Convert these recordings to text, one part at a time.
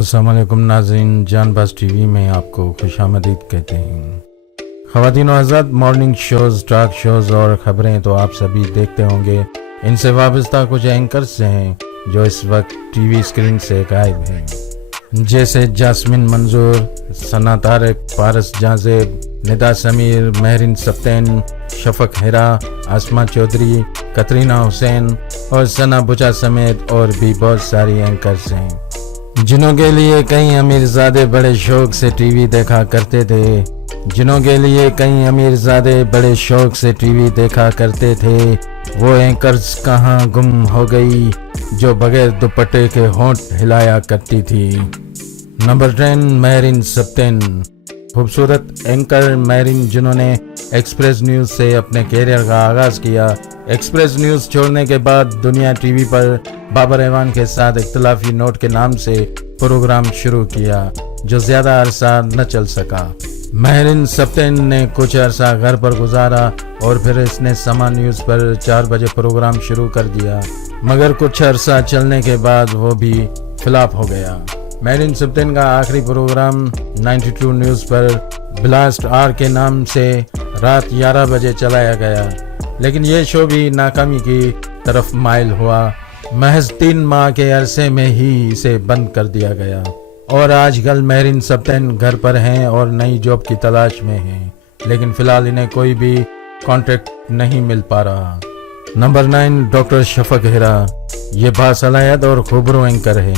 السلام علیکم ناظرین، جان باز ٹی وی میں آپ کو خوش آمدید کہتے ہیں۔ خواتین و حضرات، مارننگ شوز، ٹاک شوز اور خبریں تو آپ سبھی دیکھتے ہوں گے۔ ان سے وابستہ کچھ اینکرز ہیں جو اس وقت ٹی وی اسکرین سے غائب ہیں، جیسے جاسمین منظور، ثنا طارق، پارس جازب، ندا سمیر، مہرین سبتین، شفق ہیرا، آسمہ چودھری، کترینہ حسین اور ثنا بچا سمیت اور بھی بہت ساری اینکرز ہیں جنہوں کے لیے کئی امیرزادے بڑے شوق سے ٹی وی دیکھا کرتے تھے۔ وہ اینکرز کہاں گم ہو گئی جو بغیر دوپٹے کے ہونٹ ہلایا کرتی تھی۔ نمبر 10، مہرین سبتین۔ خوبصورت اینکر مہرین، جنہوں نے ایکسپریس نیوز سے اپنے کیریئر کا آغاز کیا۔ ایکسپریس نیوز چھوڑنے کے بعد دنیا ٹی وی پر بابر ایوان کے ساتھ اختلافی نوٹ کے نام سے پروگرام شروع کیا جو زیادہ عرصہ نہ چل سکا۔ مہرین سبتین نے کچھ عرصہ گھر پر گزارا اور پھر اس نے سما نیوز پر 4 بجے پروگرام شروع کر دیا، مگر کچھ عرصہ چلنے کے بعد وہ بھی فلاپ ہو گیا۔ مہرین سبتین کا آخری پروگرام 92 نیوز پر بلاسٹ آر کے نام سے رات 11 بجے چلایا گیا، لیکن یہ شو بھی ناکامی کی طرف مائل ہوا۔ محض 3 ماہ کے عرصے میں ہی اسے بند کر دیا گیا اور آج کل مہرین سبتین گھر پر ہیں اور نئی جاب کی تلاش میں ہیں، لیکن فی الحال انہیں کوئی بھی کانٹریکٹ نہیں مل پا رہا۔ نمبر 9، ڈاکٹر شفق ہیرا۔ یہ باصلاحیت اور خوبرو اینکر ہے۔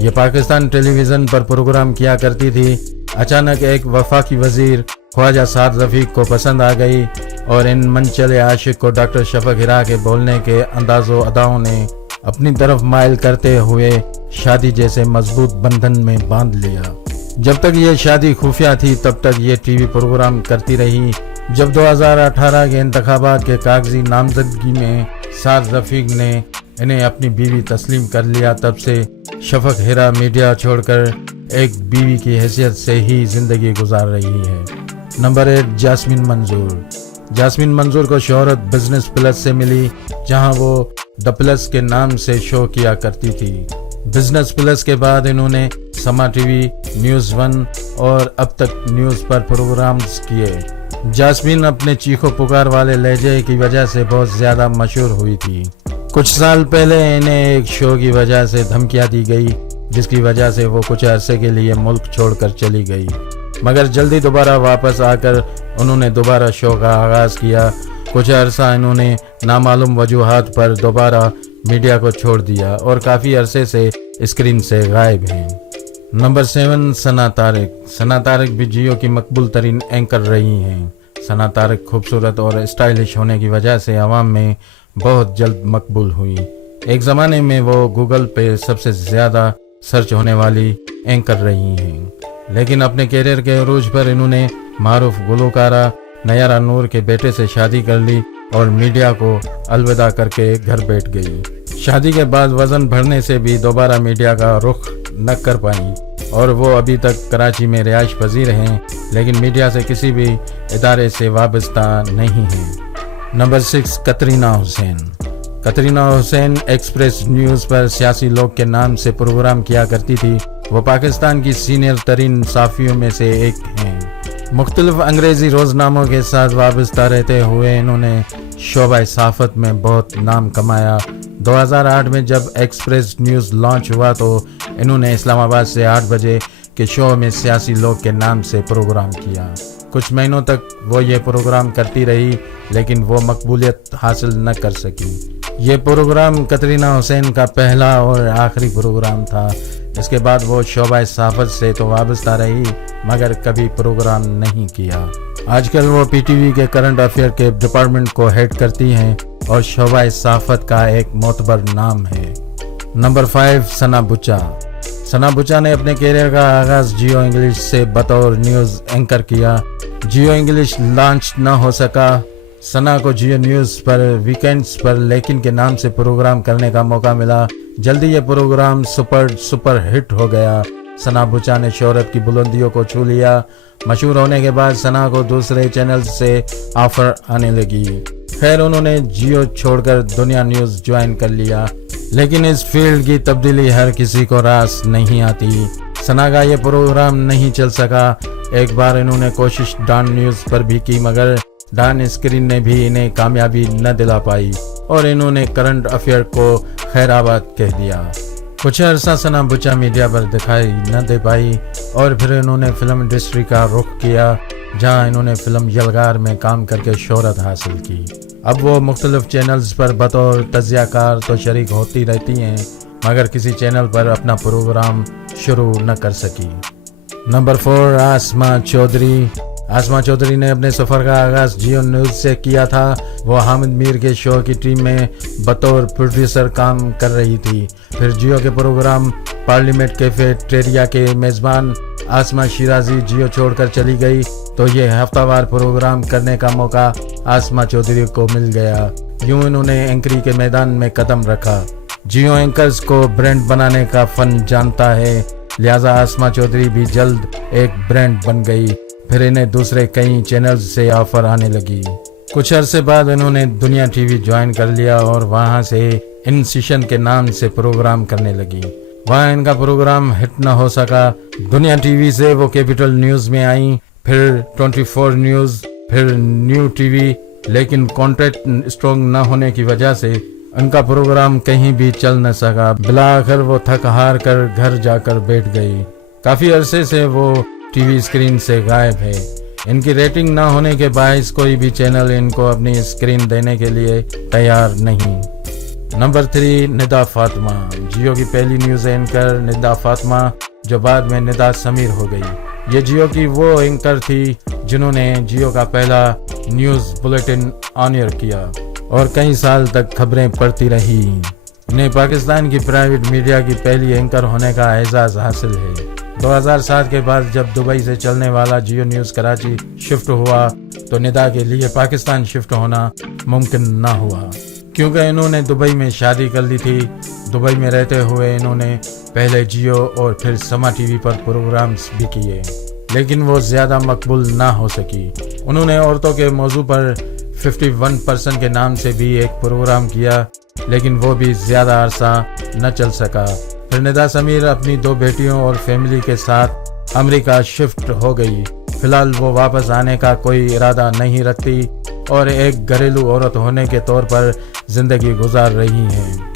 یہ پاکستان ٹیلی ویژن پر پروگرام کیا کرتی تھی۔ اچانک ایک وفاقی وزیر خواجہ سعد رفیق کو پسند آ گئی اور ان منچلے عاشق کو ڈاکٹر شفق ہیرا کے بولنے کے انداز و اداؤں نے اپنی طرف مائل کرتے ہوئے شادی جیسے مضبوط بندھن میں باندھ لیا۔ جب تک یہ شادی خفیہ تھی تب تک یہ ٹی وی پروگرام کرتی رہی۔ جب 2018 کے انتخابات کے کاغذی نامزدگی میں سعد رفیق نے انہیں اپنی بیوی تسلیم کر لیا، تب سے شفق ہیرا میڈیا چھوڑ کر ایک بیوی کی حیثیت سے ہی زندگی گزار رہی ہے۔ نمبر 8، جاسمین منظور۔ جاسمین منظور کو شہرت بزنس پلس سے ملی، جہاں وہ دا پلس کے نام سے شو کیا کرتی تھی۔ بزنس پلس کے بعد انہوں نے سما ٹی وی، نیوز 1 اور اب تک نیوز پر پروگرامز کیے۔ جاسمین اپنے چیخو پکار والے لہجے کی وجہ سے بہت زیادہ مشہور ہوئی تھی۔ کچھ سال پہلے انہیں ایک شو کی وجہ سے دھمکیاں دی گئی، جس کی وجہ سے وہ کچھ عرصے کے لیے ملک چھوڑ کر چلی گئی، مگر جلدی دوبارہ واپس آ کر انہوں نے دوبارہ شو کا آغاز کیا۔ کچھ عرصہ انہوں نے نامعلوم وجوہات پر دوبارہ میڈیا کو چھوڑ دیا اور کافی عرصے سے اسکرین سے غائب ہیں۔ نمبر 7، ثنا طارق۔ ثنا طارق بھی جیو کی مقبول ترین اینکر رہی ہیں۔ ثنا طارق خوبصورت اور اسٹائلش ہونے کی وجہ سے عوام میں بہت جلد مقبول ہوئی۔ ایک زمانے میں وہ گوگل پہ سب سے زیادہ سرچ ہونے والی اینکر رہی ہیں، لیکن اپنے کیریئر کے عروج پر انہوں نے معروف گلوکارہ نیارہ نور کے بیٹے سے شادی کر لی اور میڈیا کو الوداع کر کے گھر بیٹھ گئی۔ شادی کے بعد وزن بڑھنے سے بھی دوبارہ میڈیا کا رخ نہ کر پائیں اور وہ ابھی تک کراچی میں رہائش پذیر ہیں، لیکن میڈیا سے کسی بھی ادارے سے وابستہ نہیں ہیں۔ نمبر 6، کترینہ حسین۔ کترینہ حسین ایکسپریس نیوز پر سیاسی لوگ کے نام سے پروگرام کیا کرتی تھی۔ وہ پاکستان کی سینئر ترین صحافیوں میں سے ایک ہیں۔ مختلف انگریزی روزناموں کے ساتھ وابستہ رہتے ہوئے انہوں نے شعبہ صحافت میں بہت نام کمایا۔ 2008 میں جب ایکسپریس نیوز لانچ ہوا تو انہوں نے اسلام آباد سے 8 بجے کے شو میں سیاسی لوگ کے نام سے پروگرام کیا۔ کچھ مہینوں تک وہ یہ پروگرام کرتی رہی، لیکن وہ مقبولیت حاصل نہ کر سکی۔ یہ پروگرام کترینہ حسین کا پہلا اور آخری پروگرام تھا۔ اس کے بعد وہ شعبہ صحافت سے تو وابستہ رہی، مگر کبھی پروگرام نہیں کیا۔ آج کل وہ پی ٹی وی کے کرنٹ افیئر کے ڈپارٹمنٹ کو ہیڈ کرتی ہیں اور شعبہ صحافت کا ایک معتبر نام ہے۔ نمبر 5، ثنا بچا۔ ثنا بچا نے اپنے کیریئر کا آغاز جیو انگلش سے بطور نیوز اینکر کیا۔ جیو انگلش لانچ نہ ہو سکا۔ ثنا کو جیو نیوز پر ویکینڈز پر لیکن کے نام سے پروگرام کرنے کا موقع ملا۔ جلدی یہ پروگرام سپر ہٹ ہو گیا۔ ثنا بچا نے شہرت کی بلندیوں کو چھو لیا۔ مشہور ہونے کے بعد ثنا کو دوسرے چینل سے آفر آنے لگی۔ خیر انہوں نے جیو چھوڑ کر دنیا نیوز جوائن کر لیا، لیکن اس فیلڈ کی تبدیلی ہر کسی کو راس نہیں آتی۔ सना का ये प्रोग्राम नहीं चल सका। एक बार इन्होंने कोशिश डॉन न्यूज़ पर भी की, मगर डॉन स्क्रीन ने भी इन्हें कामयाबी न दिला पाई और इन्होंने करंट अफेयर को खैराबाद कह दिया। कुछ अरसा सना बुचा मीडिया पर दिखाई न दे पाई और फिर इन्होंने फिल्म इंडस्ट्री का रुख किया, जहां इन्होंने फिल्म यलगार में काम करके शोहरत हासिल की। अब वो मुख्तलिफ चैनल्स पर बतौर तज्ज़ियाकार तो शरीक होती रहती हैं, मगर किसी चैनल पर अपना प्रोग्राम शुरू न कर सकी। नंबर 4, आसमा चौधरी। आसमा चौधरी ने अपने सफ़र का आगाज़ जियो न्यूज़ से किया था। वो हामिद मीर के शो की टीम में बतौर प्रोड्यूसर काम कर रही थी। फिर जियो के प्रोग्राम पार्लियामेंट कैफेटेरिया के मेज़बान आसमा शिराजी जियो छोड़कर चली गई, तो ये हफ्तावार प्रोग्राम करने का मौका आसमा चौधरी को मिल गया। यूं इन्होंने एंकरी के मैदान में कदम रखा। जियो एंकर्स को ब्रांड बनाने का फन जानता है, लिहाजा आसमा चौधरी भी जल्द एक ब्रांड बन गई। फिर इन्हें दूसरे कई चैनल्स से ऑफर आने लगी। कुछ अरसे बाद इन्होंने दुनिया टीवी ज्वाइन कर लिया और वहां से इन सेशन के नाम से प्रोग्राम करने लगी। वहां इनका प्रोग्राम हिट न हो सका। दुनिया टीवी से वो कैपिटल न्यूज़ में आई, फिर 24 न्यूज़, फिर न्यू टीवी, लेकिन कॉन्ट्रैक्ट स्ट्रॉन्ग न होने की वजह से उनका प्रोग्राम कहीं भी चल न सका। बिलाखिर वो थक हार कर घर जाकर बैठ गई। काफी अरसे से वो टीवी स्क्रीन से गायब है। इनकी रेटिंग न होने के बायस कोई भी चैनल इनको अपनी स्क्रीन देने के लिए तैयार नहीं। नंबर 3, निदा फातिमा। जियो की पहली न्यूज़ एंकर निदा फातिमा, जो बाद में निदा समीर हो गई। ये जियो की वो एंकर थी जिन्होंने जियो का पहला न्यूज़ बुलेटिन ऑन एयर किया और कई साल तक खबरें पढ़ती रही। इन्हें पाकिस्तान की प्राइवेट मीडिया की पहली एंकर होने का एजाज़ हासिल है। 2007 के बाद जब दुबई से चलने वाला जियो न्यूज़ कराची शिफ्ट हुआ, तो निदा के लिए पाकिस्तान शिफ्ट होना मुमकिन न हुआ, क्योंकि इन्होंने दुबई में शादी कर ली थी। दुबई में रहते हुए इन्होंने पहले जियो और फिर समा टीवी पर प्रोग्राम्स भी किए, लेकिन वो ज़्यादा मकबूल ना हो सकी। उन्होंने औरतों के मौजू पर 51% के नाम से भी एक प्रोग्राम किया, लेकिन वो भी ज़्यादा अरसा न चल सका। फिर निदा समीर अपनी 2 बेटियों और फैमिली के साथ अमेरिका शिफ्ट हो गई। फिलहाल वो वापस आने का कोई इरादा नहीं रखती और एक घरेलू औरत होने के तौर पर जिंदगी गुजार रही हैं।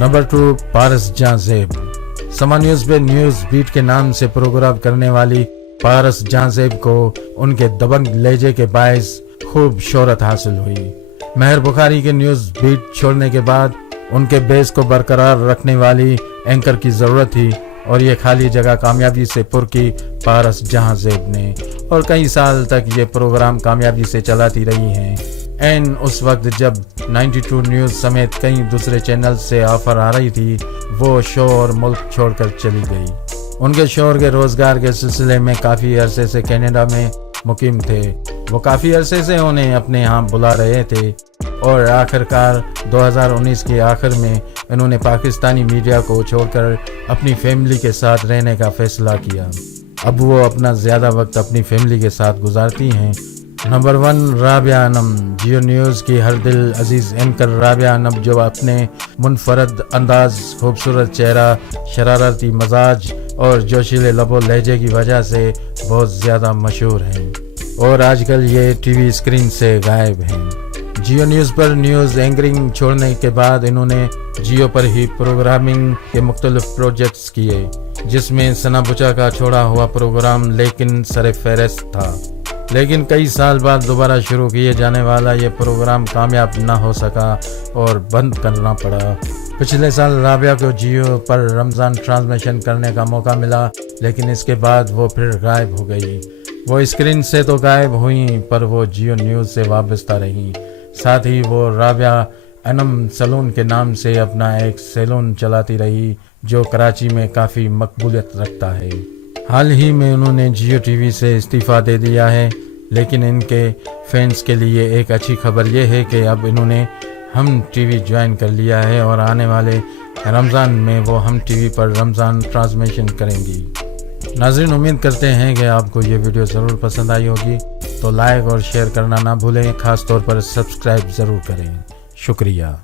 नंबर 2, पारस जहां ज़ैब। समा न्यूज़ पे न्यूज़ बीट के नाम से प्रोग्राम करने वाली पारस जहां ज़ैब को उनके दबंग लहजे के बायस खूब शोहरत हासिल हुई। महर बुखारी के न्यूज़ बीट छोड़ने के बाद उनके बेस को बरकरार रखने वाली एंकर की ज़रूरत थी और ये खाली जगह कामयाबी से पुर की पारस जहां ज़ैब ने, और कई साल तक ये प्रोग्राम कामयाबी से चलाती रही हैं। एंड उस वक्त जब 92 न्यूज़ समेत कई दूसरे चैनल से ऑफर आ रही थी, वो शो और मुल्क छोड़कर चली गई। उनके शोहर के रोज़गार के सिलसिले में काफ़ी अरसे से कनाडा में मुकीम थे। वो काफ़ी अरसे से उन्हें अपने यहाँ बुला रहे थे और आखिरकार 2019 के आखिर में इन्होंने पाकिस्तानी मीडिया को छोड़कर अपनी फैमिली के साथ रहने का फैसला किया। अब वो अपना ज़्यादा वक्त अपनी फैमिली के साथ गुजारती हैं। नंबर 1, राबिया अनम। जियो न्यूज़ की हर दिल अजीज़ एंकर राबिया अनम, जो अपने मुनफरद अंदाज, खूबसूरत चेहरा, शरारती मजाज और जोशीले लबो लहजे की वजह से बहुत ज़्यादा मशहूर हैं और आजकल ये टीवी स्क्रीन से गायब हैं। जियो न्यूज़ पर न्यूज़ एंकरिंग छोड़ने के बाद इन्होंने जियो पर ही प्रोग्रामिंग के मुख्तलिफ प्रोजेक्ट्स किए, जिसमें सना बुचा का छोड़ा हुआ प्रोग्राम लेकिन सरफहरिस्त था। लेकिन कई साल बाद दोबारा शुरू किए जाने वाला ये प्रोग्राम कामयाब ना हो सका और बंद करना पड़ा। पिछले साल राबिया को जियो पर रमज़ान ट्रांसमिशन करने का मौका मिला, लेकिन इसके बाद वो फिर गायब हो गई। वो स्क्रीन से तो गायब हुई, पर वो जियो न्यूज़ से वाबस्ता रहीं। साथ ही वो राबिया अनम सैलून के नाम से अपना एक सैलून चलाती रही, जो कराची में काफ़ी मकबूलियत रखता है। हाल ही में उन्होंने जियो टीवी से इस्तीफ़ा दे दिया है, लेकिन इनके फैंस के लिए एक अच्छी खबर यह है कि अब इन्होंने हम टीवी ज्वाइन कर लिया है और आने वाले रमज़ान में वो हम टीवी पर रमज़ान ट्रांसमिशन करेंगी। नाज़रीन, उम्मीद करते हैं कि आपको ये वीडियो ज़रूर पसंद आई होगी, तो लाइक और शेयर करना ना भूलें, ख़ास तौर पर सब्सक्राइब ज़रूर करें। शुक्रिया।